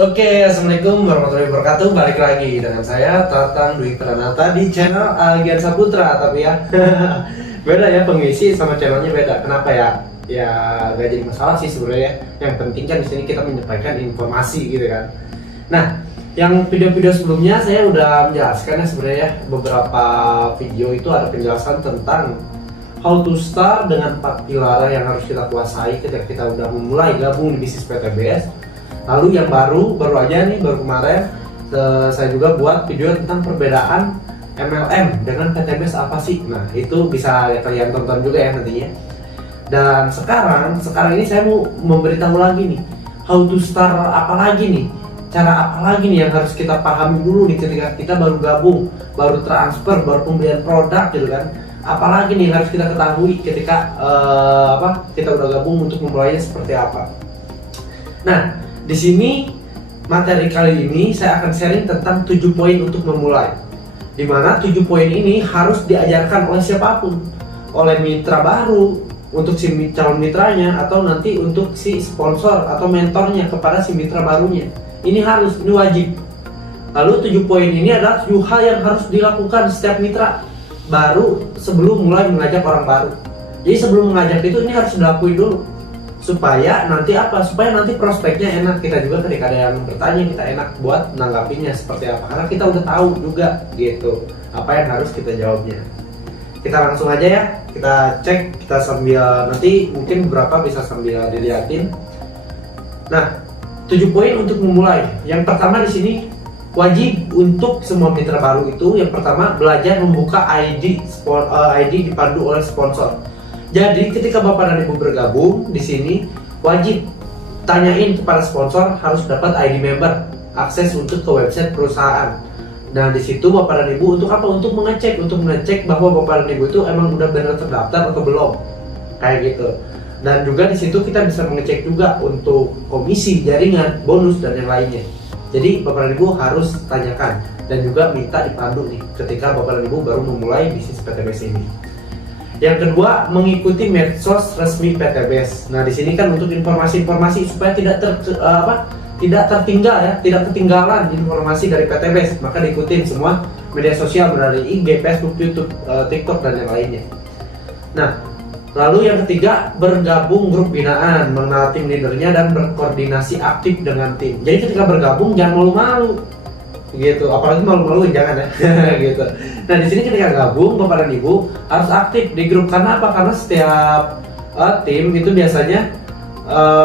Oke, assalamualaikum warahmatullahi wabarakatuh. Balik lagi dengan saya Tatang Dwi Pranata di channel Algian Saputra. Tapi ya beda ya, pengisi sama channelnya beda. Kenapa ya? Ya gak jadi masalah sih sebenarnya. Yang penting kan di sini kita menyampaikan informasi gitu kan. Nah, yang video-video sebelumnya saya udah menjelaskan ya sebenarnya beberapa video itu ada penjelasan tentang how to start dengan 4 pilar yang harus kita kuasai ketika kita udah memulai gabung di bisnis PTBS. Lalu yang baru aja nih, baru kemarin saya juga buat video tentang perbedaan MLM dengan PTBS apa sih. Nah itu bisa kalian tonton juga ya nantinya. Dan sekarang ini saya mau memberitahu lagi nih, how to start apa lagi nih, cara apa lagi nih yang harus kita pahami dulu nih ketika kita baru gabung, baru transfer, baru pembelian produk gitu kan. Apalagi nih yang harus kita ketahui ketika kita udah gabung untuk memulainya seperti apa. Nah, di sini materi kali ini saya akan sharing tentang 7 poin untuk memulai. Dimana 7 poin ini harus diajarkan oleh siapapun, oleh mitra baru, untuk si calon mitranya, atau nanti untuk si sponsor atau mentornya kepada si mitra barunya. Ini wajib. Lalu 7 poin ini adalah 7 hal yang harus dilakukan setiap mitra baru sebelum mulai mengajak orang baru. Jadi sebelum mengajak itu ini harus dilakuin dulu. Supaya nanti prospeknya enak, kita juga ketika ada yang bertanya kita enak buat menanggapinya seperti apa, karena kita udah tahu juga gitu apa yang harus kita jawabnya. Kita langsung aja ya, kita cek, kita sambil nanti mungkin beberapa bisa sambil dilihatin. Nah, 7 poin untuk memulai. Yang pertama di sini wajib untuk semua mitra baru itu, yang pertama belajar membuka ID dipandu oleh sponsor. Jadi ketika Bapak dan Ibu bergabung di sini wajib tanyain kepada sponsor, harus dapat ID member, akses untuk ke website perusahaan. Nah di situ Bapak dan Ibu untuk apa? Untuk mengecek bahwa Bapak dan Ibu itu emang udah benar terdaftar atau belum, kayak gitu. Dan juga di situ kita bisa mengecek juga untuk komisi, jaringan, bonus dan yang lainnya. Jadi Bapak dan Ibu harus tanyakan dan juga minta dipandu nih ketika Bapak dan Ibu baru memulai bisnis PTBS ini. Yang kedua, mengikuti medsos resmi PTBS. Nah, di sini kan untuk informasi-informasi supaya tidak tertinggal ya, tidak ketinggalan informasi dari PTBS, maka diikutin semua media sosial dari IG, Facebook, YouTube, TikTok dan yang lainnya. Nah, lalu yang ketiga, bergabung grup binaan, mengenal tim leadernya dan berkoordinasi aktif dengan tim. Jadi ketika bergabung jangan malu-malu gitu, apalagi malu-maluin jangan ya gitu. Nah di sini ketika gabung Bapak dan Ibu harus aktif di grup. Karena apa? Karena setiap tim itu biasanya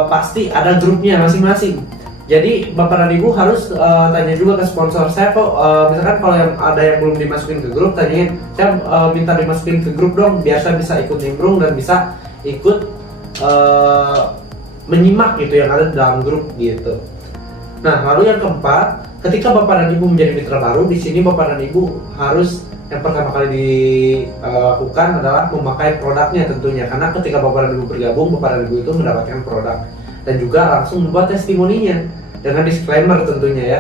pasti ada grupnya masing-masing. Jadi Bapak dan Ibu harus tanya juga ke sponsor saya kok, misalkan kalau yang ada yang belum dimasukin ke grup, tanyain, saya minta dimasukin ke grup dong biar saya bisa ikut nimbrung dan bisa ikut menyimak gitu yang ada di dalam grup gitu. Nah lalu yang keempat, ketika Bapak dan Ibu menjadi mitra baru, di sini Bapak dan Ibu harus yang pertama kali dilakukan adalah memakai produknya tentunya. Karena ketika Bapak dan Ibu bergabung, Bapak dan Ibu itu mendapatkan produk dan juga langsung membuat testimoninya dengan disclaimer tentunya ya.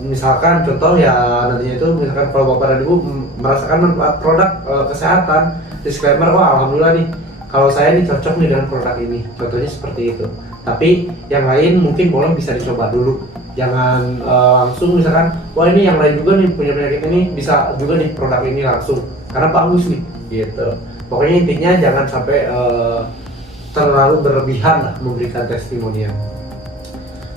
Misalkan contoh ya nantinya itu, misalkan kalau Bapak dan Ibu merasakan manfaat produk kesehatan, disclaimer, wah alhamdulillah nih kalau saya nih cocok nih dengan produk ini, contohnya seperti itu. Tapi yang lain mungkin boleh bisa dicoba dulu. Jangan langsung misalkan, wah ini yang lain juga nih punya penyakit ini, bisa juga nih produk ini langsung karena bagus nih gitu. Pokoknya intinya jangan sampai terlalu berlebihan lah memberikan testimonial.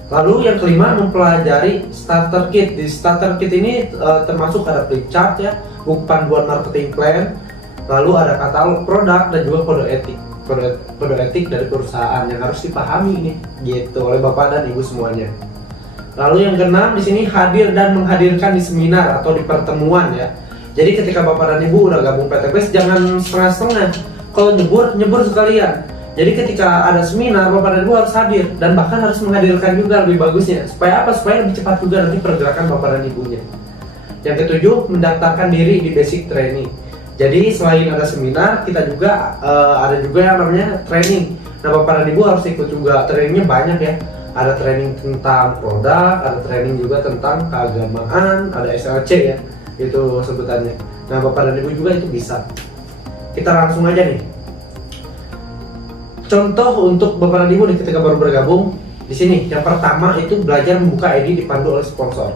Lalu yang kelima, mempelajari starter kit. Di starter kit ini termasuk ada flip chart ya, buku panduan marketing plan, lalu ada katalog produk dan juga kode etik dari perusahaan yang harus dipahami nih gitu oleh Bapak dan Ibu semuanya. Lalu yang keenam di sini, hadir dan menghadirkan di seminar atau di pertemuan ya. Jadi ketika Bapak dan Ibu udah gabung PTBS jangan setengah-setengah. Kalau nyebur sekalian. Jadi ketika ada seminar Bapak dan Ibu harus hadir dan bahkan harus menghadirkan juga lebih bagusnya. Supaya apa? Supaya lebih cepat juga nanti pergerakan Bapak dan Ibunya. Yang ketujuh, mendaftarkan diri di basic training. Jadi selain ada seminar, kita juga ada juga yang namanya training. Nah Bapak dan Ibu harus ikut juga. Trainingnya banyak ya. Ada training tentang produk, ada training juga tentang keagamaan, ada SLC ya, itu sebutannya. Nah Bapak dan Ibu juga itu bisa. Kita langsung aja nih. Contoh untuk Bapak dan Ibu ketika baru bergabung, Di sini yang pertama itu belajar membuka ID dipandu oleh sponsor.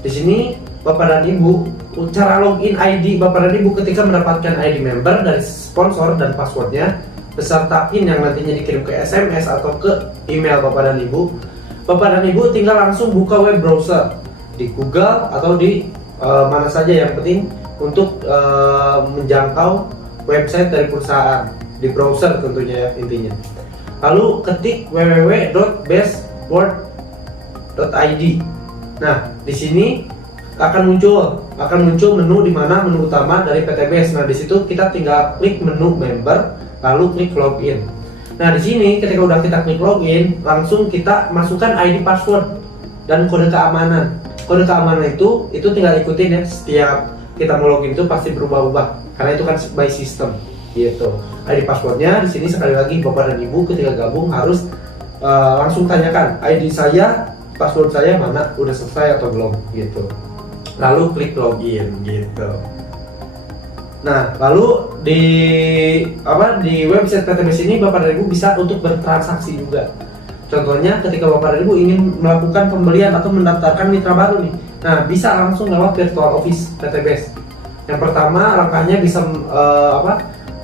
Di sini Bapak dan Ibu, cara login ID Bapak dan Ibu ketika mendapatkan ID member dari sponsor dan passwordnya beserta PIN yang nantinya dikirim ke SMS atau ke email Bapak dan Ibu. Bapak dan Ibu tinggal langsung buka web browser di Google atau di mana saja yang penting untuk menjangkau website dari perusahaan di browser tentunya ya intinya. Lalu ketik www.bestword.id. Nah, di sini akan muncul menu di mana menu utama dari PTBest. Nah, di situ kita tinggal klik menu member lalu klik login. Nah, di sini ketika udah kita klik login, langsung kita masukkan ID password dan kode keamanan. Kode keamanan itu tinggal ikutin ya, setiap kita mau login itu pasti berubah-ubah karena itu kan by system gitu. ID passwordnya di sini sekali lagi Bapak dan Ibu ketika gabung harus langsung tanyakan ID saya, password saya mana, udah selesai atau belum gitu. Lalu klik login gitu. Nah, lalu di website PTBest ini Bapak dan Ibu bisa untuk bertransaksi juga. Contohnya ketika Bapak dan Ibu ingin melakukan pembelian atau mendaftarkan mitra baru nih. Nah, bisa langsung lewat virtual office PTBest. Yang pertama langkahnya bisa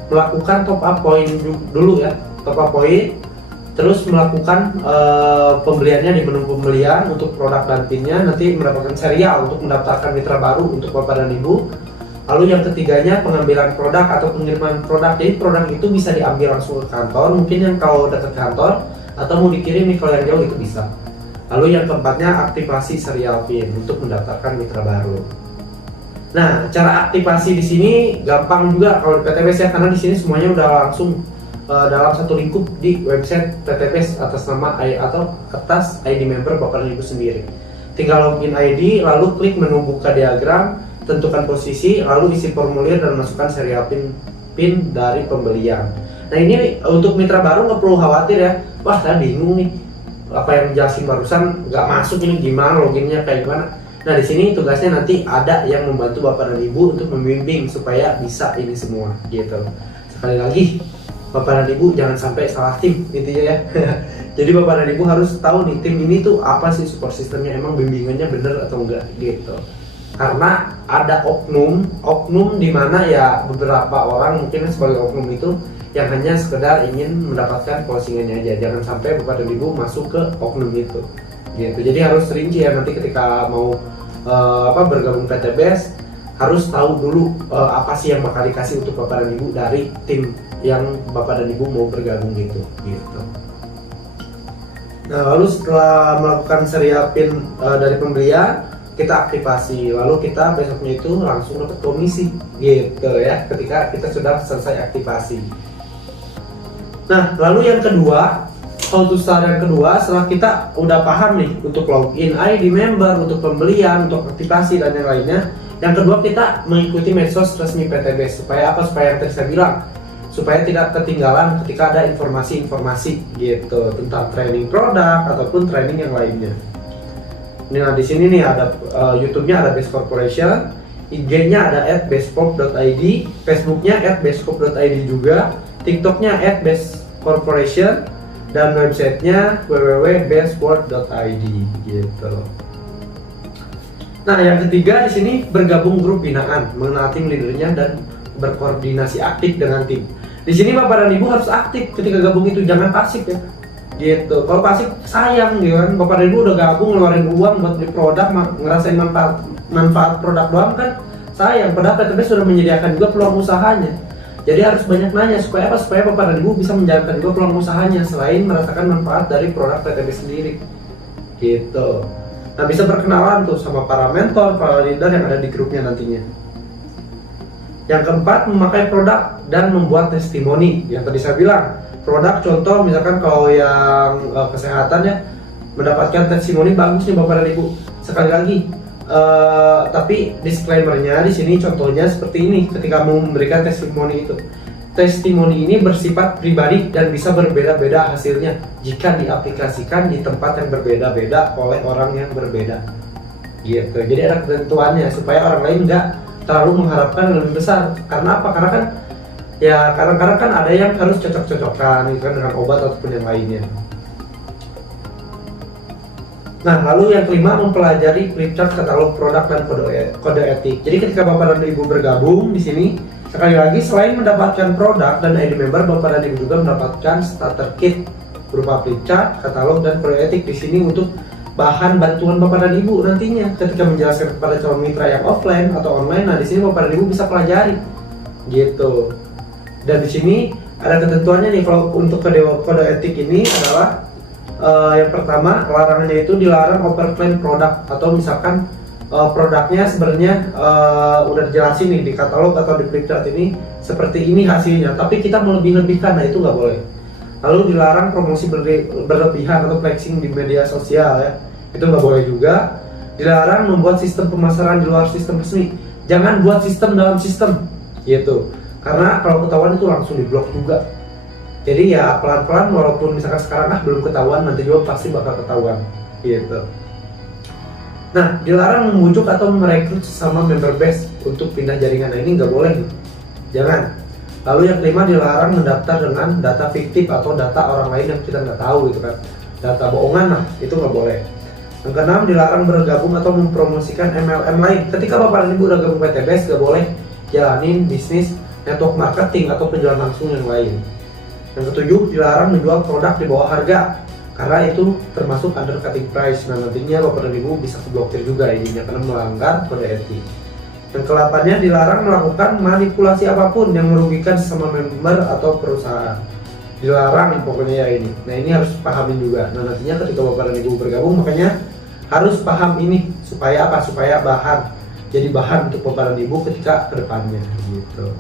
melakukan top up point dulu ya, top up point, terus melakukan pembeliannya di menu pembelian untuk produk dan PIN-nya, nanti mendapatkan serial untuk mendaftarkan mitra baru untuk Bapak dan Ibu. Lalu yang ketiganya pengambilan produk atau pengiriman produk. Jadi produk itu bisa diambil langsung ke kantor, mungkin yang kalau dekat kantor, atau mau dikirim nih kalau yang jauh itu bisa. Lalu yang keempatnya aktivasi serial PIN untuk mendaftarkan mitra baru. Nah, cara aktivasi di sini gampang juga kalau di PTBest ya, karena di sini semuanya udah langsung dalam satu lingkup di website PTBest atas nama atau atas ID member Bapak dan Ibu sendiri. Tinggal login ID, lalu klik menu buka diagram, tentukan posisi, lalu isi formulir dan masukkan serial PIN dari pembelian. Nah, ini untuk mitra baru nggak perlu khawatir ya. Wah, saya bingung nih, apa yang dijelasin barusan nggak masuk, ini gimana loginnya kayak gimana. Nah, di sini tugasnya nanti ada yang membantu Bapak dan Ibu untuk membimbing supaya bisa ini semua gitu. Sekali lagi, Bapak dan Ibu jangan sampai salah tim intinya ya. Jadi Bapak dan Ibu harus tahu nih tim ini tuh apa sih support sistemnya, emang bimbingannya bener atau enggak gitu. Karena ada oknum di mana ya beberapa orang mungkin sebagai oknum itu yang hanya sekedar ingin mendapatkan closingannya aja. Jangan sampai Bapak dan Ibu masuk ke oknum itu gitu. Jadi harus rinci ya, nanti ketika mau bergabung PTBest harus tahu dulu apa sih yang bakal dikasih untuk Bapak dan Ibu dari tim yang Bapak dan Ibu mau bergabung gitu. Nah, lalu setelah melakukan serial PIN dari pembelian, kita aktivasi, lalu kita besoknya itu langsung dapat komisi gitu ya ketika kita sudah selesai aktivasi. Nah, lalu yang kedua, how to start yang kedua, setelah kita udah paham nih untuk login ID member, untuk pembelian, untuk aktivasi dan yang lainnya. Yang kedua, kita mengikuti medsos resmi PTBest. Supaya apa? Supaya yang tadi saya bilang, supaya tidak ketinggalan ketika ada informasi-informasi gitu tentang training produk ataupun training yang lainnya. Nah, di sini nih ada YouTube-nya ada Best Corporation, IG-nya ada @bestcorp.id, Facebook-nya @bestcorp.id juga, TikTok-nya @bestcorporation, dan websitenya www.bestword.id gitu. Nah, yang ketiga di sini bergabung grup binaan, mengenal tim leadernya dan berkoordinasi aktif dengan tim. Di sini Bapak dan Ibu harus aktif ketika gabung itu, jangan pasif ya. Gitu. Kalau pasif sayang gitu kan. Bapak dan Ibu udah gabung ngeluarin uang buat beli produk, ngerasain manfaat produk doang kan sayang. Padahal PTBest sudah menyediakan juga peluang usahanya. Jadi harus banyak nanya supaya apa? Supaya Bapak dan Ibu bisa menjalankan juga peluang usahanya selain merasakan manfaat dari produk PTBest sendiri. Gitu. Nah, bisa berkenalan tuh sama para mentor, para leader yang ada di grupnya nantinya. Yang keempat, memakai produk dan membuat testimoni. Yang tadi saya bilang, produk contoh misalkan kalau yang kesehatan ya, mendapatkan testimoni bagus nih Bapak dan Ibu. Sekali lagi, tapi disclaimernya di sini contohnya seperti ini ketika mau memberikan testimoni itu. Testimoni ini bersifat pribadi dan bisa berbeda-beda hasilnya jika diaplikasikan di tempat yang berbeda-beda oleh orang yang berbeda. Gitu. Jadi ada ketentuannya supaya orang lain nggak terlalu mengharapkan lebih besar. Karena apa? Karena kan ya kadang-kadang kan ada yang harus cocok-cocokan gitu kan dengan obat ataupun yang lainnya. Nah, lalu yang kelima, mempelajari flipchart, katalog produk, dan kode etik. Jadi ketika Bapak dan Ibu bergabung di sini, sekali lagi selain mendapatkan produk dan ID member, Bapak dan Ibu juga mendapatkan starter kit berupa flipchart, katalog, dan kode etik di sini untuk bahan bantuan Bapak dan Ibu nantinya ketika menjelaskan kepada calon mitra yang offline atau online. Nah, di sini Bapak dan Ibu bisa pelajari gitu. Dan di sini ada ketentuannya nih, kalau untuk kode etik ini adalah yang pertama, larangannya itu dilarang overclaim produk, atau misalkan produknya sebenarnya udah dijelasin nih di katalog atau di flipchart ini seperti ini hasilnya, tapi kita melebih-lebihkan. Nah, itu nggak boleh. Lalu dilarang promosi berlebihan atau flexing di media sosial, ya, itu nggak boleh juga. Dilarang membuat sistem pemasaran di luar sistem resmi. Jangan buat sistem dalam sistem gitu, karena kalau ketahuan itu langsung diblok juga. Jadi ya pelan-pelan, walaupun misalkan sekarang belum ketahuan, nanti juga pasti bakal ketahuan gitu. Nah, dilarang membujuk atau merekrut sesama member base untuk pindah jaringan. Nah, ini nggak boleh nih, jangan. Lalu yang kelima, dilarang mendaftar dengan data fiktif atau data orang lain yang kita nggak tahu gitu kan, data bohongan. Nah, itu nggak boleh. Yang keenam, dilarang bergabung atau mempromosikan MLM lain. Ketika Bapak dan Ibu udah gabung PTBase, nggak boleh jalanin bisnis network marketing atau penjualan langsung yang lain. Yang ketujuh, dilarang menjual produk di bawah harga, karena itu termasuk undercutting price. Nah, nantinya Bapak dan Ibu bisa keblokir juga ininya karena melanggar kode etik. Yang ke-8-nya, dilarang melakukan manipulasi apapun yang merugikan sesama member atau perusahaan. Dilarang pokoknya ya ini. Nah, ini harus pahamin juga. Nah, nantinya ketika Bapak dan Ibu bergabung, makanya harus paham ini supaya apa? Supaya jadi bahan untuk Bapak dan Ibu ketika kedepannya gitu.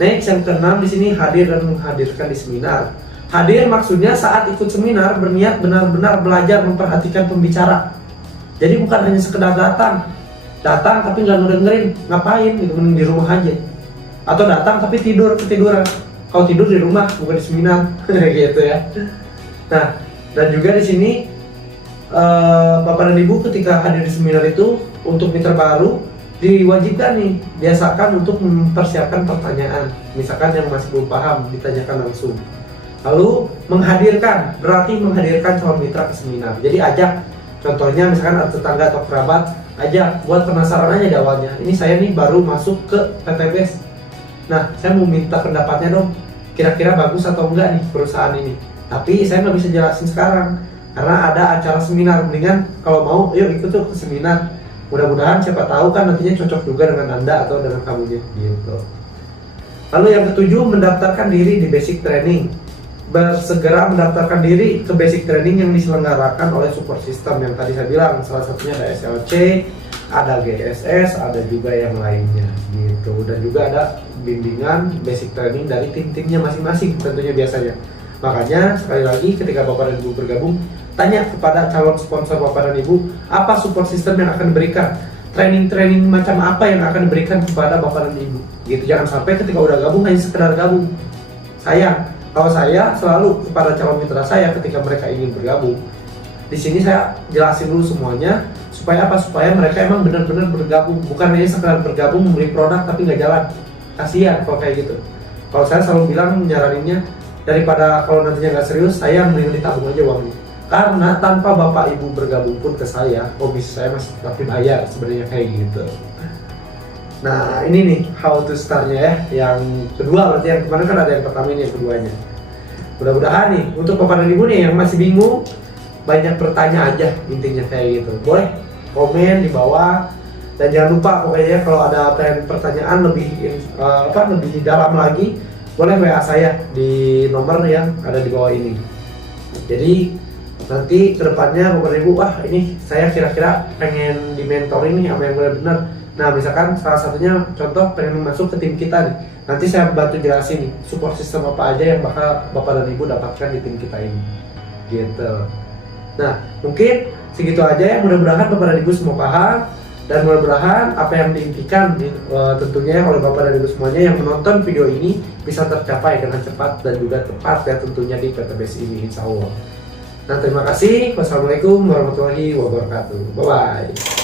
Next, yang keenam di sini, hadir dan menghadirkan di seminar. Hadir maksudnya saat ikut seminar berniat benar-benar belajar memperhatikan pembicara. Jadi bukan hanya sekedar datang tapi nggak ngedengerin, ngapain gitu, mending di rumah aja. Atau datang tapi ketiduran. Kalau tidur di rumah bukan di seminar, gitu ya. Nah, dan juga di sini Bapak dan Ibu ketika hadir di seminar itu untuk mitra baru diwajibkan nih, biasakan untuk mempersiapkan pertanyaan, misalkan yang masih belum paham ditanyakan langsung. Lalu menghadirkan, berarti menghadirkan calon mitra ke seminar. Jadi ajak, contohnya misalkan ada tetangga atau kerabat, ajak buat penasaran aja di awalnya. Ini saya nih baru masuk ke PTBase. Nah, saya mau minta pendapatnya dong, kira-kira bagus atau enggak nih perusahaan ini. Tapi saya nggak bisa jelasin sekarang karena ada acara seminar. Mendingan kalau mau, yuk ikut tuh ke seminar. Mudah-mudahan siapa tahu kan nantinya cocok juga dengan Anda atau dengan kamunya gitu. Lalu yang ketujuh, mendaftarkan diri di basic training. Bersegera mendaftarkan diri ke basic training yang diselenggarakan oleh support system yang tadi saya bilang. Salah satunya ada SLC, ada GSS, ada juga yang lainnya gitu. Dan juga ada bimbingan basic training dari tim-timnya masing-masing tentunya biasanya. Makanya sekali lagi ketika Bapak dan Ibu bergabung, tanya kepada calon sponsor Bapak dan Ibu, apa support system yang akan diberikan, training-training macam apa yang akan diberikan kepada Bapak dan Ibu gitu. Jangan sampai ketika udah gabung hanya sekedar gabung. Kalau saya selalu kepada calon mitra saya ketika mereka ingin bergabung, di sini saya jelasin dulu semuanya supaya apa? Supaya mereka emang benar-benar bergabung, bukan hanya sekedar bergabung membeli produk tapi nggak jalan. Kasihan kalau kayak gitu. Kalau saya selalu bilang, nyaraninnya, daripada kalau nantinya nggak serius, saya mending ditabung aja uangnya. Karena tanpa Bapak Ibu bergabung pun ke saya, bisnis saya masih tetap dibayar sebenarnya kayak gitu. Nah, ini nih how to start-nya ya. Yang kedua, berarti yang kemarin kan ada yang pertama, ini yang keduanya. Mudah-mudahan nih untuk Bapak dan Ibu nih yang masih bingung, banyak bertanya aja intinya kayak gitu. Boleh komen di bawah, dan jangan lupa pokoknya kalau ada pertanyaan lebih dalam lagi, boleh WA saya di nomor yang ada di bawah ini. Jadi nanti kedepannya Bapak Ibu, ini saya kira-kira pengen di mentor ini apa yang benar-benar. Nah, misalkan salah satunya contoh pengen masuk ke tim kita nih, nanti saya bantu jelasin nih support system apa aja yang bakal Bapak dan Ibu dapatkan di tim kita ini gitu. Nah, mungkin segitu aja ya. Mudah-mudahan Bapak dan Ibu semua paham, dan mudah-mudahan apa yang diimpikan tentunya oleh Bapak dan Ibu semuanya yang menonton video ini bisa tercapai dengan cepat dan juga tepat ya tentunya di PTBase ini, insya Allah. Nah, terima kasih. Wassalamualaikum warahmatullahi wabarakatuh. Bye-bye.